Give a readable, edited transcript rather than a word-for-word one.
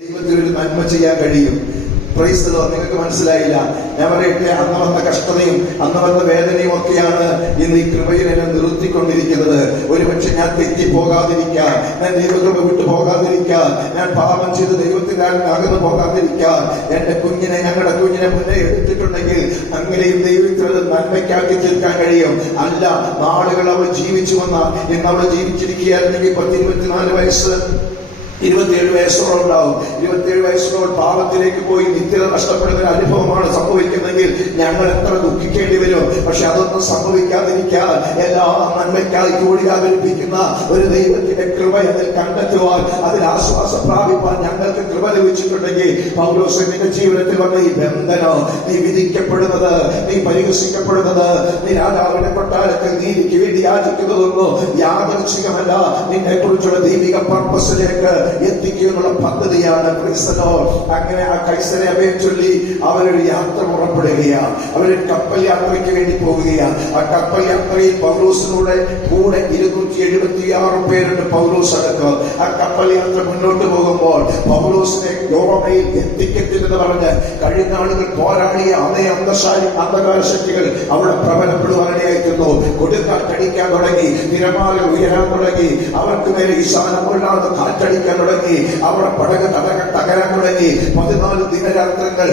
ദൈവത്തിനൊരു നന്മ ചെയ്യാൻ കഴിയും. Praise the Lord. നിങ്ങൾക്ക് മനസ്സിലായില്ല? ഞാൻ പറയട്ടെ, അന്ന് വന്ന കഷ്ടതയും അന്ന് വന്ന വേദനയും ഒക്കെയാണ് ഇന്ന് ഈ കൃപയിൽ എന്നെ നിർത്തിക്കൊണ്ടിരിക്കുന്നത്. ഒരുപക്ഷെ ഞാൻ തെറ്റിപ്പോകാതിരിക്കാൻ, ഞാൻ ദൈവകൃപ വിട്ടു പോകാതിരിക്കാൻ, ഞാൻ പാപം ചെയ്ത് ദൈവത്തിനാൽ അകന്നു പോകാതിരിക്കാൻ, ഞങ്ങളുടെ കുഞ്ഞിനെ മുന്നേ എടുത്തിട്ടുണ്ടെങ്കിൽ അങ്ങനെയും ദൈവത്തിന് നന്മയ്ക്കാക്കി തീർക്കാൻ കഴിയും. അല്ല, നാളുകൾ അവൾ ജീവിച്ചു വന്ന ഇന്ന് അവൾ ജീവിച്ചിരിക്കുകയായിരുന്നെങ്കിൽ 24 വയസ്സ് 27 വയസ്സോളം ഉണ്ടാവും. 27 വയസ്സോളം പാപത്തിലേക്ക് പോയി നിത്യത നഷ്ടപ്പെടുന്ന ഒരു അനുഭവമാണ് സംഭവിക്കുന്നെങ്കിൽ ഞങ്ങൾ എത്ര ദുഃഖിക്കേണ്ടി വരും. പക്ഷെ അതൊന്നും സംഭവിക്കാതിരിക്കാൻ എല്ലാ നന്മയ്ക്കായി കൂടി ആഗ്രഹിക്കുന്ന ഒരു ദൈവത്തിന്റെ കൃപ അതിൽ കണ്ടെത്തുവാൻ, അതിൽ ആശ്വാസം പ്രാപിപ്പാൻ ഞങ്ങൾക്ക് കൃപ ലഭിച്ചിട്ടുണ്ടെങ്കിൽ, പൗലോസിന്റെ ജീവിതത്തിൽ വന്ന ഈ ബന്ധനം, നീ വിധിക്കപ്പെടുന്നത്, നീ പരിഹസിക്കപ്പെടുന്നത്, നീ രാജാവിന്റെ കൊട്ടാരത്തിൽ നീതിക്ക് വേണ്ടി യാചിക്കുന്നതൊന്നും യാദൃച്ഛികമല്ല, നിന്നെ കുറിച്ചുള്ള ദൈവിക പർപ്പസിലേക്ക് എത്തിക്കുന്നുള്ള പദ്ധതിയാണ്. അങ്ങനെ ആ കൈസരയെ ചൊല്ലി അവരൊരു യാത്ര പുറപ്പെടുകയാണ്. അവരൊരു കപ്പൽ യാത്രയ്ക്ക് വേണ്ടി പോവുകയാണ്. ആ കപ്പൽ യാത്രയിൽ പൗലോസിനൂടെ കൂടെ 276 പേരുണ്ട്, പൗലോസ് അടക്കം. ആ കപ്പൽ യാത്ര മുന്നോട്ട് പോകുമ്പോൾ പൗലോസിനെ യോമയിൽ എത്തിക്കത്തില്ലെന്ന് പറഞ്ഞ് കഴിഞ്ഞ ആളുകൾ പോരാടിയ അതേ അന്ധകാര ശക്തികൾ അവിടെ പ്രബലപ്പെടുവാനിടയായിരുന്നു. കൊടുങ്കാറ്റടിക്കാൻ തുടങ്ങി, തിരമാല ഉയരാൻ തുടങ്ങി, അവർക്ക് മേലെ ഈശാനമുള്ളാതെ കാറ്റടിക്കാൻ തുടങ്ങി, അവിടെ പടക് തകരാൻ തുടങ്ങി. 14 ദിനരാത്രങ്ങൾ